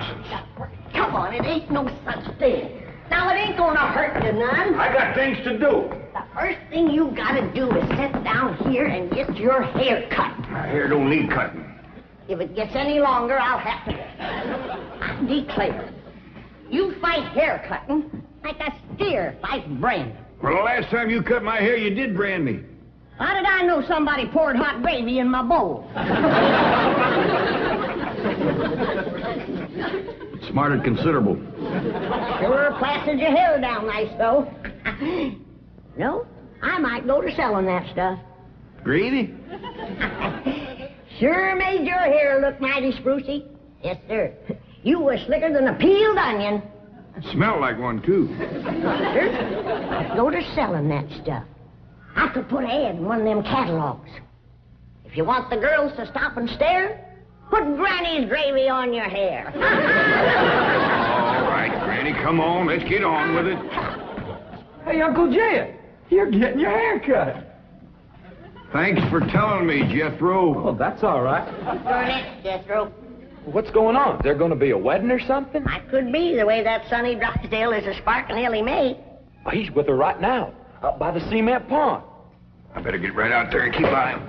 nonsense. Come on, it ain't no such thing. Now, it ain't gonna hurt you none. I got things to do. The first thing you gotta do is sit down here and get your hair cut. My hair don't need cutting. If it gets any longer, I'll have to... I declare, you fight hair cutting like a steer fights branding. Well, the last time you cut my hair, you did brand me. How did I know somebody poured hot gravy in my bowl? Smarted considerable. Sure plastered your hair down nice, though. No, I might go to selling that stuff. Gravy? Sure made your hair look mighty sprucey. Yes, sir. You were slicker than a peeled onion. Smelled like one, too. Sir, I'd go to selling that stuff. I could put an ad in one of them catalogs. If you want the girls to stop and stare, put Granny's gravy on your hair. All right, Granny, come on. Let's get on with it. Hey, Uncle Jed, you're getting your hair cut. Thanks for telling me, Jethro. Oh, that's all right. You're next, Jethro. What's going on? Is there going to be a wedding or something? I could be, the way that Sonny Drysdale is a sparking Elly mate. Oh, he's with her right now, up by the cement pond. I better get right out there and keep eye.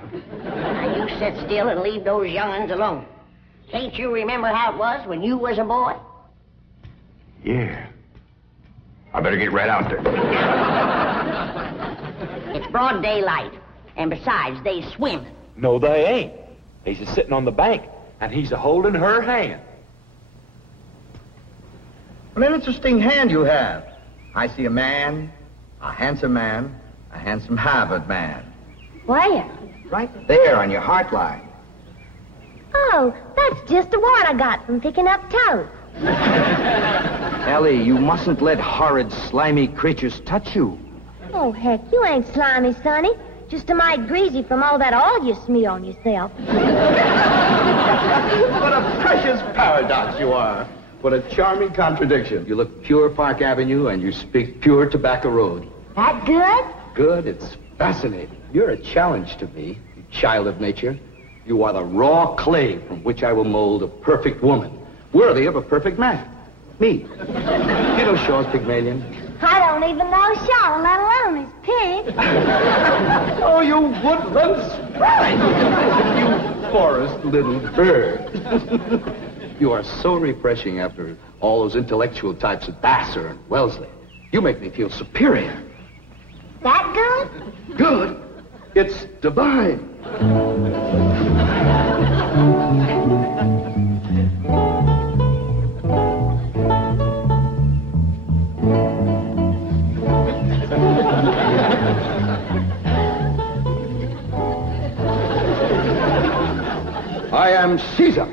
Now, you sit still and leave those young'uns alone. Can't you remember how it was when you was a boy? Yeah. I better get right out there. It's broad daylight. And besides, they swim. No, they ain't. He's just sitting on the bank, and he's a-holding her hand. What an interesting hand you have. I see a man, a handsome Harvard man. Where? Right there on your heart line. Oh, that's just a wart I got from picking up toes. Elly, you mustn't let horrid, slimy creatures touch you. Oh, heck, you ain't slimy, Sonny. Just a mite greasy from all that oil you smear on yourself. What a precious paradox you are. What a charming contradiction. You look pure Park Avenue and you speak pure Tobacco Road. That good? Good, it's fascinating. You're a challenge to me, you child of nature. You are the raw clay from which I will mold a perfect woman, worthy of a perfect man. Me. You know Shaw's Pygmalion? I don't even know Shaw, let alone his pig. Oh, you woodland sprite! You forest little bird. You are so refreshing after all those intellectual types of Vassar and Wellesley. You make me feel superior. That good? Good? It's divine. I am Caesar,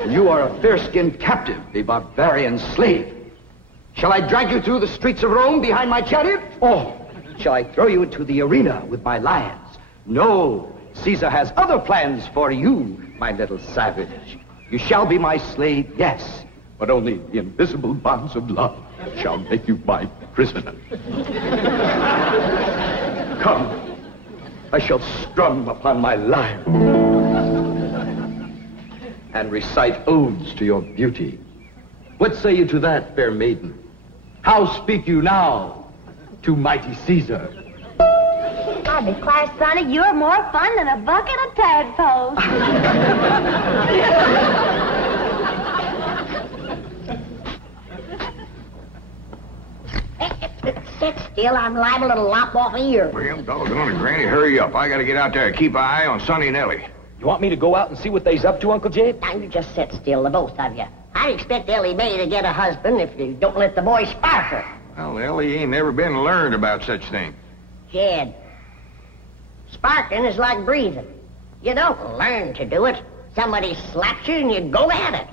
and you are a fair-skinned captive, a barbarian slave. Shall I drag you through the streets of Rome behind my chariot? Or shall I throw you into the arena with my lions? No, Caesar has other plans for you, my little savage. You shall be my slave, yes, but only the invisible bonds of love shall make you my prisoner. Come, I shall strum upon my lyre and recite odes to your beauty. What say you to that, fair maiden? How speak you now to mighty Caesar? I declare, Sonny, you're more fun than a bucket of tadpoles. Sit still, I'm liable to lop off a ear. Well, doggone it, Granny, hurry up. I gotta get out there and keep an eye on Sonny and Elly. You want me to go out and see what they's up to, Uncle Jed? Now, you just sit still, the both of you. I expect Elly May to get a husband if you don't let the boy spark her. Well, Elly ain't never been learned about such things. Jed, sparking is like breathing. You don't learn to do it. Somebody slaps you and you go at it.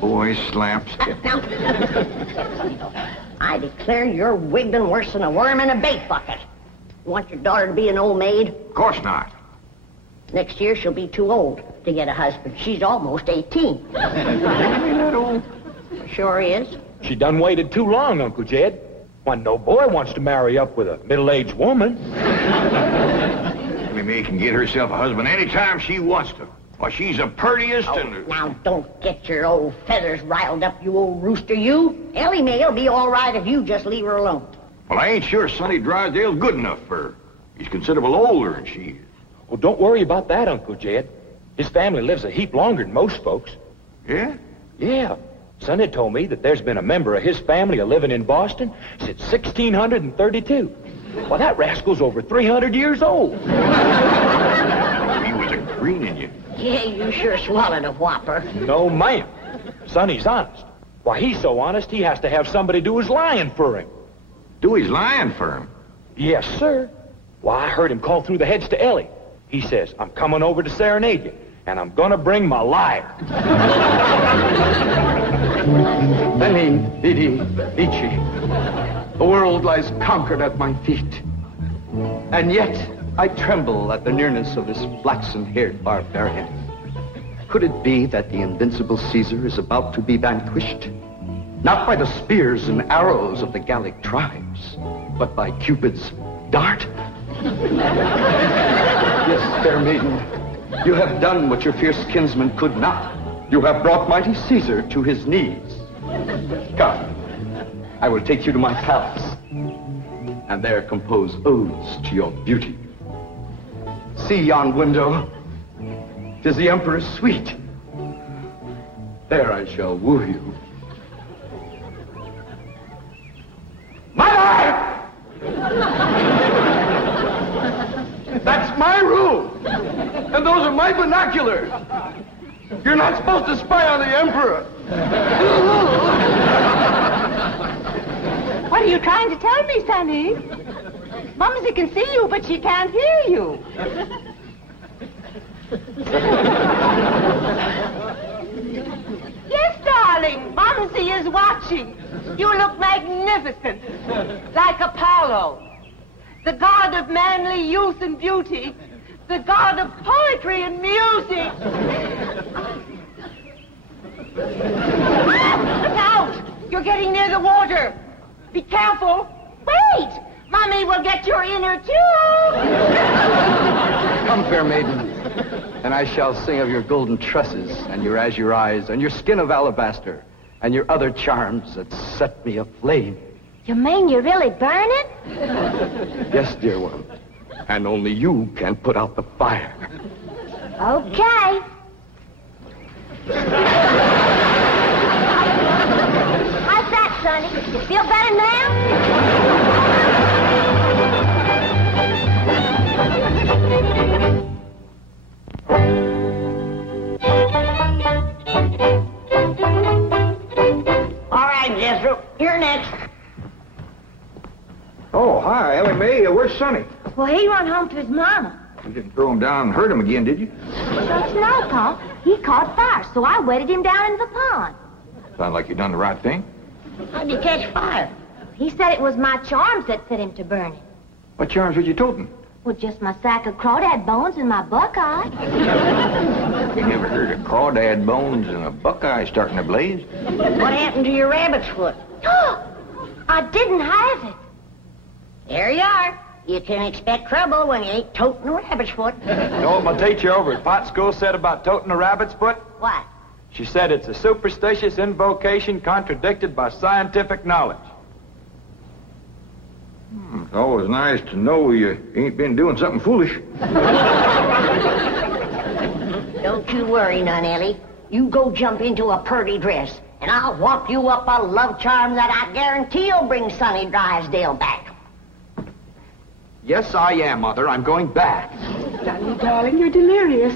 Boy slaps. Now, I declare you're wiggling worse than a worm in a bait bucket. You want your daughter to be an old maid? Of course not. Next year she'll be too old to get a husband. She's almost 18. That old. Sure is. She done waited too long, Uncle Jed. Why, no boy wants to marry up with a middle-aged woman. Elly May can get herself a husband anytime she wants to. Why, she's the prettiest Oh, and... now, don't get your old feathers riled up, you old rooster, you. Elly May'll be all right if you just leave her alone. Well, I ain't sure Sonny Drysdale's good enough for her. He's considerable older than she is. Well, don't worry about that, Uncle Jed. His family lives a heap longer than most folks. Yeah? Yeah. Sonny told me that there's been a member of his family living in Boston since 1632. Well, that rascal's over 300 years old. He was a greening you. Yeah, you sure swallowed a whopper. No, ma'am. Sonny's honest. Why, he's so honest, he has to have somebody do his lying for him. Do his lying for him. Yes, sir. Why, I heard him call through the heads to Elly. He says, I'm coming over to serenade you, and I'm gonna bring my liar. Veni, vidi, vici. The world lies conquered at my feet. And yet, I tremble at the nearness of this flaxen-haired barbarian. Could it be that the invincible Caesar is about to be vanquished? Not by the spears and arrows of the Gallic tribes, but by Cupid's dart? Yes, fair maiden, you have done what your fierce kinsman could not. You have brought mighty Caesar to his knees. Come, I will take you to my palace, and there compose odes to your beauty. See yon window. 'Tis the Emperor's suite. There I shall woo you. Mother! That's my room, and those are my binoculars. You're not supposed to spy on the Emperor. What are you trying to tell me, Sonny? Mumsy can see you, but she can't hear you. Yes, darling, Mumsy is watching. You look magnificent, like Apollo, the god of manly youth and beauty, the god of poetry and music. Look out! You're getting near the water. Be careful. Wait! Mommy will get your inner tube. Come, fair maiden, and I shall sing of your golden tresses, and your azure eyes, and your skin of alabaster, and your other charms that set me aflame. You mean you really burn it? Yes, dear one, and only you can put out the fire. Okay. How's that, Sonny? You feel better now? All right, Jethro, you're next. Oh, hi, Elly May. Where's Sonny? Well, he run home to his mama. You didn't throw him down and hurt him again, did you? Don't you know, Pop? He caught fire, so I wetted him down in the pond. Sound like you done the right thing. How'd you catch fire? He said it was my charms that set him to burning. What charms was you toting? Well, just my sack of crawdad bones and my buckeye. You never heard of crawdad bones and a buckeye starting a blaze? What happened to your rabbit's foot? I didn't have it. There you are. You can expect trouble when you ain't toting a rabbit's foot. You know what my teacher over at Pot School said about toting a rabbit's foot? What? She said it's a superstitious invocation contradicted by scientific knowledge. It's always nice to know you ain't been doing something foolish. Don't you worry none, Elly. You go jump into a purty dress, and I'll whop you up a love charm that I guarantee will bring Sonny Drysdale back. Yes, I am, Mother. I'm going back. Sonny, darling, you're delirious.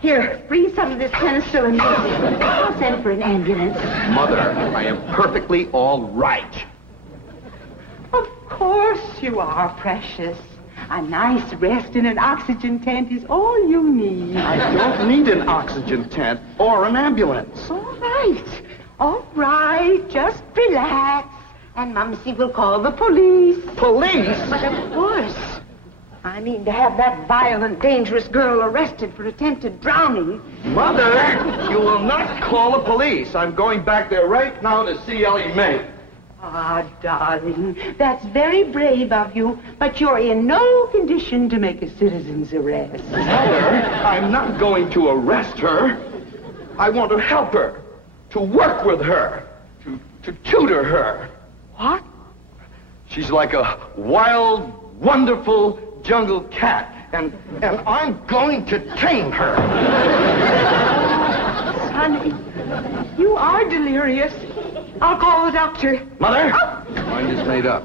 Here, breathe some of this penicillin. I'll send for an ambulance. Mother, I am perfectly all right. Of course you are, precious. A nice rest in an oxygen tent is all you need. I don't need an oxygen tent or an ambulance. All right, just relax. And Mumsy will call the police. Police? But of course. I mean to have that violent, dangerous girl arrested for attempted drowning. Mother, you will not call the police. I'm going back there right now to see Elly May. Ah, darling, that's very brave of you, but you're in no condition to make a citizen's arrest. Mother, I'm not going to arrest her. I want to help her, to work with her, to tutor her. What? She's like a wild, wonderful jungle cat, and I'm going to tame her. Sonny, you are delirious. I'll call the doctor. Mother, mind is made up.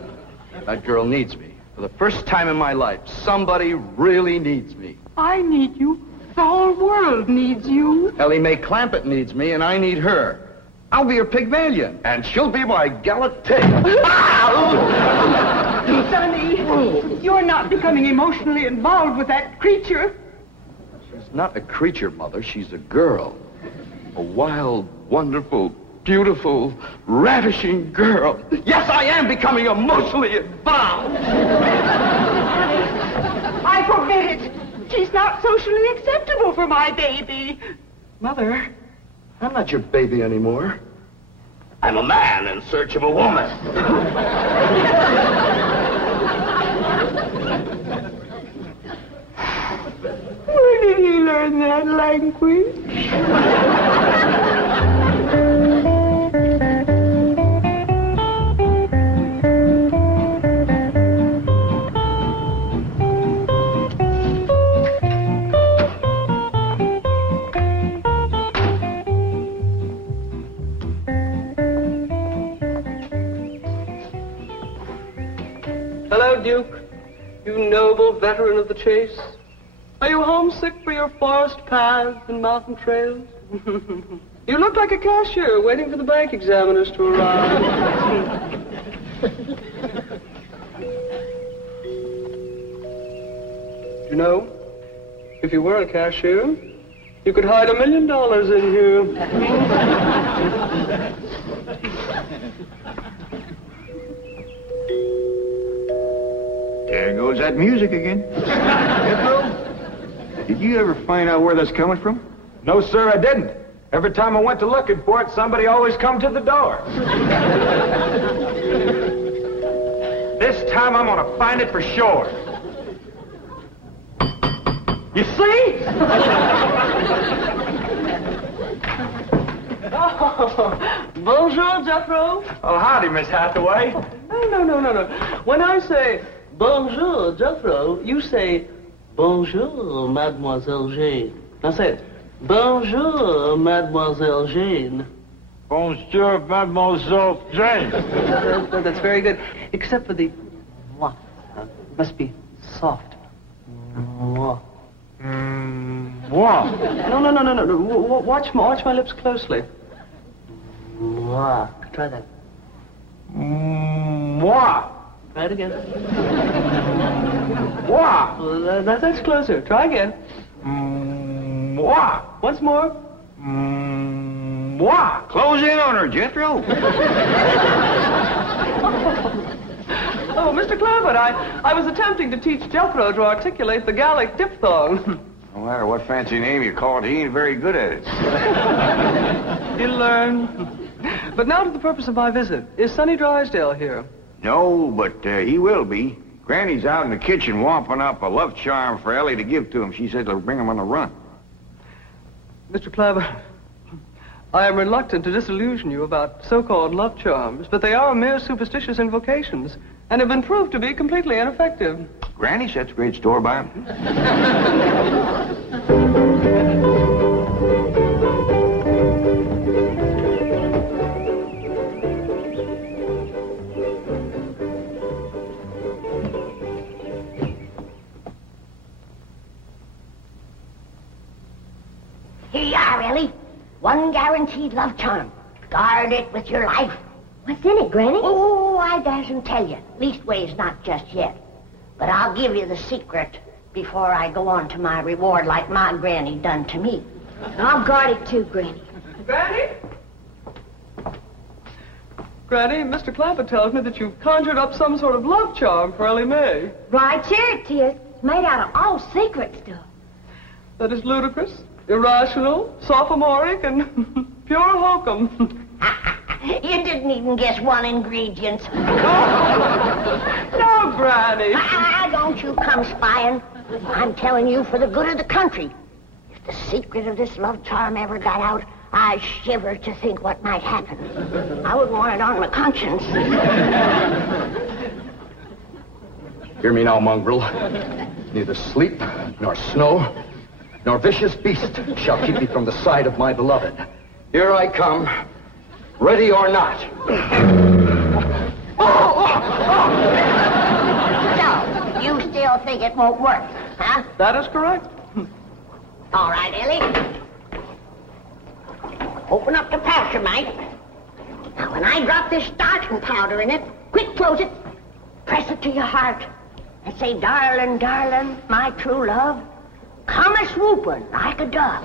That girl needs me. For the first time in my life, somebody really needs me. I need you. The whole world needs you. Elly Mae Clampett needs me, and I need her. I'll be her Pygmalion, and she'll be my Galatea. Sonny, you're not becoming emotionally involved with that creature. She's not a creature, Mother. She's a girl. A wild, wonderful, beautiful, ravishing girl. Yes, I am becoming emotionally involved. I forbid it. She's not socially acceptable for my baby. Mother, I'm not your baby anymore. I'm a man in search of a woman. Where did he learn that language? Hello, Duke. You noble veteran of the chase. Are you homesick for your forest paths and mountain trails? You look like a cashier waiting for the bank examiners to arrive. You know, if you were a cashier, you could hide $1 million in here. There goes that music again. Jethro, did you ever find out where that's coming from? No, sir, I didn't. Every time I went to looking for it, somebody always come to the door. This time I'm gonna find it for sure. You see? Oh, bonjour, Jethro. Oh, howdy, Miss Hathaway. No. When I say bonjour, Jethro, you say bonjour, Mademoiselle Jane. Now say it. Bonjour, Mademoiselle Jane. Bonjour, Mademoiselle Jane. That's very good. Except for the mwah. Must be soft. Mwah. What? No. Watch my lips closely. Mwah. Try that. What? Try it again. What? Well, that's closer. Try again. What? Once more. What? Close in on her, Jethro. Oh, Mr. Clampett, I was attempting to teach Jethro to articulate the Gallic diphthong. No matter what fancy name you call it, he ain't very good at it. He'll learn. But now to the purpose of my visit. Is Sonny Drysdale here? No, but he will be. Granny's out in the kitchen wamping up a love charm for Elly to give to him. She said it'll bring him on the run. Mr. Clampett, I am reluctant to disillusion you about so-called love charms, but they are mere superstitious invocations and have been proved to be completely ineffective. Granny sets great store by him. Here you are, Elly. One guaranteed love charm. Guard it with your life. What's in it, Granny? Oh, I dasn't tell you. Leastways, not just yet. But I'll give you the secret before I go on to my reward like my granny done to me. I'll guard it too, Granny. Granny? Granny, Mr. Clampett tells me that you've conjured up some sort of love charm for Elly Mae. Right here it is. It's made out of all secret stuff. That is ludicrous, irrational, sophomoric, and pure hokum. You didn't even guess one ingredient. No, Granny. Don't you come spying. I'm telling you for the good of the country. If the secret of this love charm ever got out, I shiver to think what might happen. I wouldn't want it on my conscience. Hear me now, mongrel. Neither sleep, nor snow, nor vicious beast shall keep me from the side of my beloved. Here I come, ready or not. So, you still think it won't work, huh? That is correct. All right, Elly. Open up the pouch, mate. Now, when I drop this starching powder in it, quick close it, press it to your heart, and say, darling, darling, my true love, come a-swooping like a dove.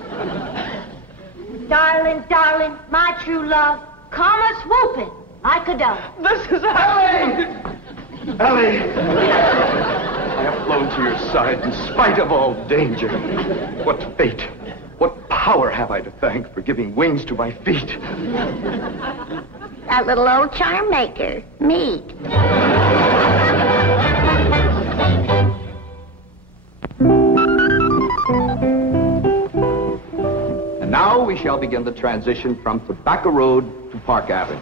Darling, darling, my true love, come a-swooping like a dove. This is Elly! Elly! I have flown to your side in spite of all danger. What fate, what power have I to thank for giving wings to my feet? That little old charm maker, me. And now we shall begin the transition from Tobacco Road to Park Avenue.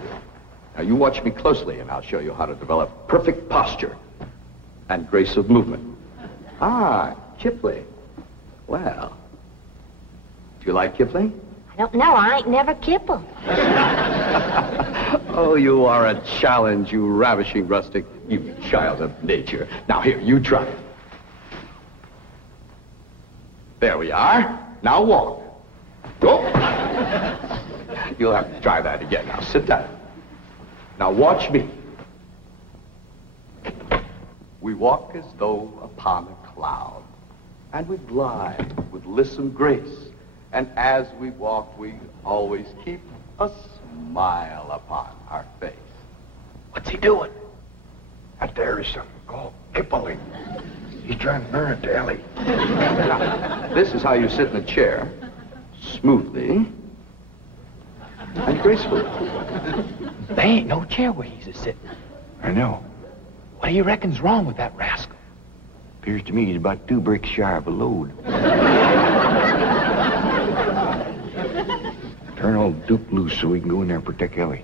Now you watch me closely and I'll show you how to develop perfect posture and grace of movement. Ah, Kipling. Well, do you like Kipling? I don't know. I ain't never kippled. Oh, you are a challenge, you ravishing rustic, you child of nature. Now here, you try it. There we are. Now walk. Go. You'll have to try that again. Now sit down. Now watch me. We walk as though upon a cloud, and we glide with lissom grace. And as we walk, we always keep a smile upon our face. What's he doing? Out there is something called Kipling. He's trying to learn it to Elly. Now, this is how you sit in a chair, smoothly and gracefully. There ain't no chair where he's a-sitting. I know. What do you reckon's wrong with that rascal? Appears to me he's about 2 bricks shy of a load. Turn old Duke loose so we can go in there and protect Elly.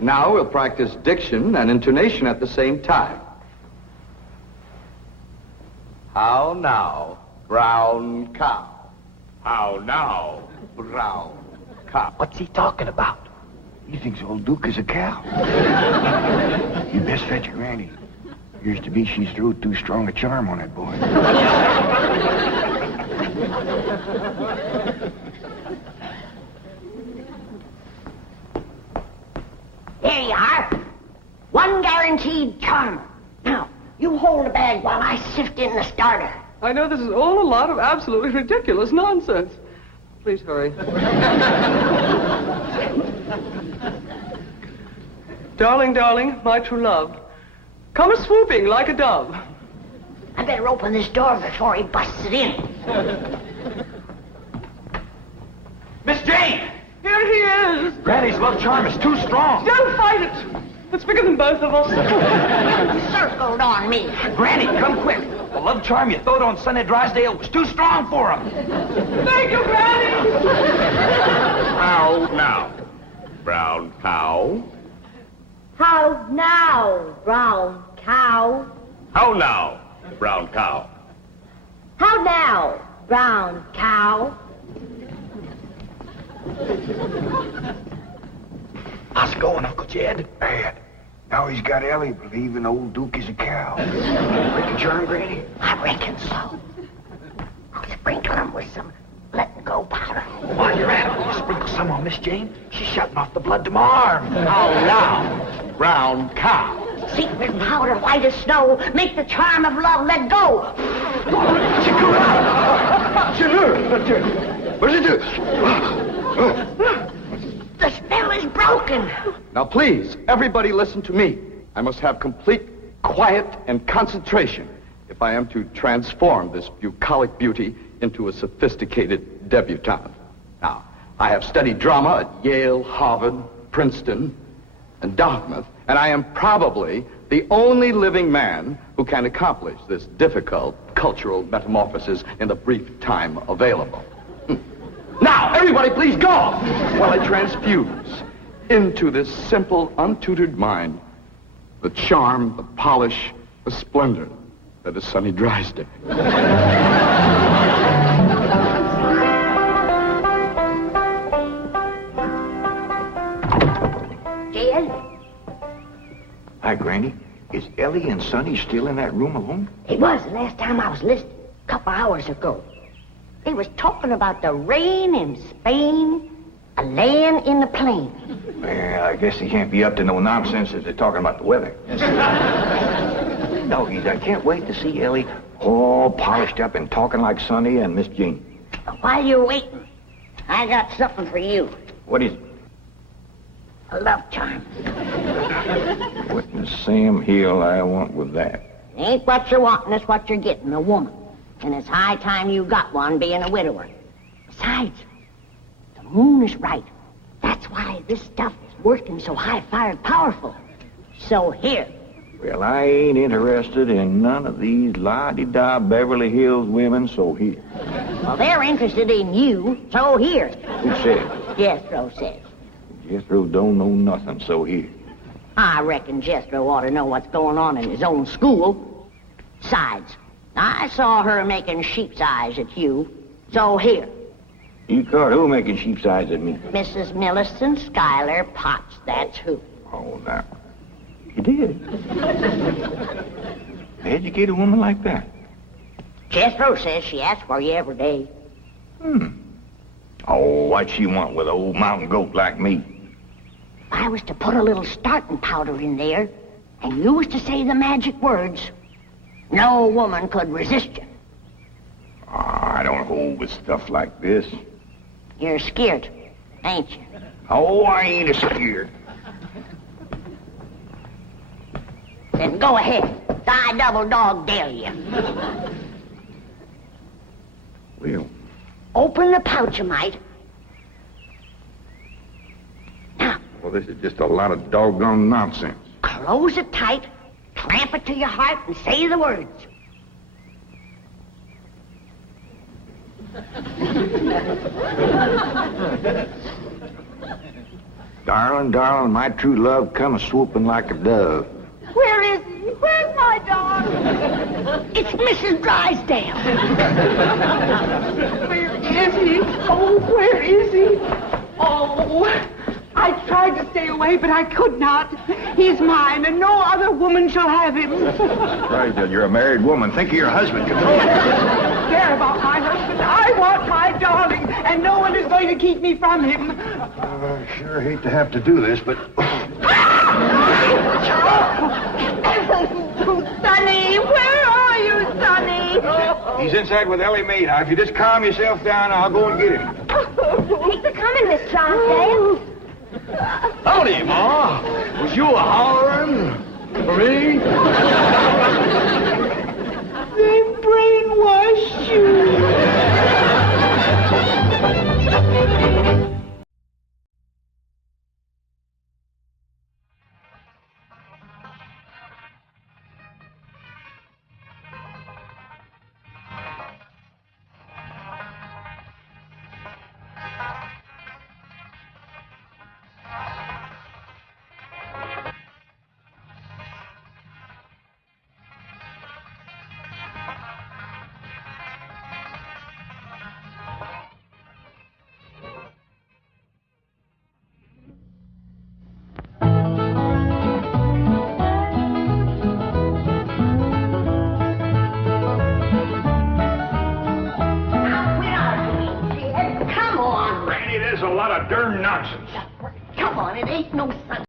Now we'll practice diction and intonation at the same time. How now, brown cow? How now, brown cow? What's he talking about? He thinks old Duke is a cow. You best fetch your granny. Appears to be she's threw too strong a charm on that boy. There you are. One guaranteed charmer. Now, you hold the bag while I sift in the starter. I know this is all a lot of absolutely ridiculous nonsense. Please hurry. Darling, darling, my true love, come a-swooping like a dove. I better open this door before he busts it in. Miss Jane! Here he is. Granny's love charm is too strong. Don't fight it. It's bigger than both of us. Circled on me. Granny, come quick. The love charm you throwed on Sonny Drysdale was too strong for him. Thank you, Granny. How now, brown cow? How now, brown cow? How now, brown cow? How now, brown cow? How's it going, Uncle Jed? Bad. Now he's got Elly believing old Duke is a cow. Break the charm, Granny? I reckon so. I'll sprinkle him with some let-go powder. While you're at it, will you sprinkle some on Miss Jane? She's shutting off the blood to my arm. How now, brown cow? Secret powder white as snow. Make the charm of love let go. What did you do? The spell is broken. Now please, everybody listen to me. I must have complete quiet and concentration if I am to transform this bucolic beauty into a sophisticated debutante. Now, I have studied drama at Yale, Harvard, Princeton, and Dartmouth, and I am probably the only living man who can accomplish this difficult cultural metamorphosis in the brief time available. Now, everybody please go while I transfuse into this simple, untutored mind the charm, the polish, the splendor that is Sonny Drysdale. Jed? Hi, Granny. Is Elly and Sonny still in that room alone? It was the last time I was listening, a couple hours ago. They was talking about the rain in Spain, a land in the plain. Well, I guess they can't be up to no nonsense if they're talking about the weather. Doggies, I can't wait to see Elly all polished up and talking like Sonny and Miss Jane. While you're waiting, I got something for you. What is it? A love charm. What in Sam Hill I want with that? It ain't what you're wanting, it's what you're getting, a woman. And it's high time you got one, being a widower. Besides, the moon is right. That's why this stuff is working so high-fired powerful. So here. Well, I ain't interested in none of these la-di-da Beverly Hills women, so here. Well, they're interested in you, so here. Who said? Jethro says. Jethro don't know nothing, so here. I reckon Jethro ought to know what's going on in his own school. Besides, I saw her making sheep's eyes at you, so here. You caught who making sheep's eyes at me? Mrs. Millicent Schuyler Potts, that's who. Oh, now. You did? Educate a woman like that? Jethro says she asks for you every day. Oh, what'd she want with an old mountain goat like me? If I was to put a little starting powder in there, and you was to say the magic words, no woman could resist you. I don't hold with stuff like this. You're scared, ain't you? Oh, I ain't scared. Then go ahead. I double dog dare you. Well, Open the pouch-a-mite. Now, well, this is just a lot of doggone nonsense. close it tight, clamp it to your heart, and say the words. Darling, darling, my true love come a-swooping like a dove. Where is he? Where's my dog? It's Mrs. Drysdale. Where is he? Oh, where is he? Oh, I tried to stay away, but I could not. He's mine, and no other woman shall have him. Drysdale, you're a married woman. Think of your husband. Control yourself. Care about my husband. I want my darling, and no one is going to keep me from him. I sure hate to have to do this, but... Sonny, where are you, Sonny? He's inside with Elly Mae. Now, if you just calm yourself down, I'll go and get him. Thanks for coming, Miss Drysdale. Howdy, Ma. Was you a-hollering for me? They brainwashed you. There's a lot of darn nonsense. Come on, it ain't no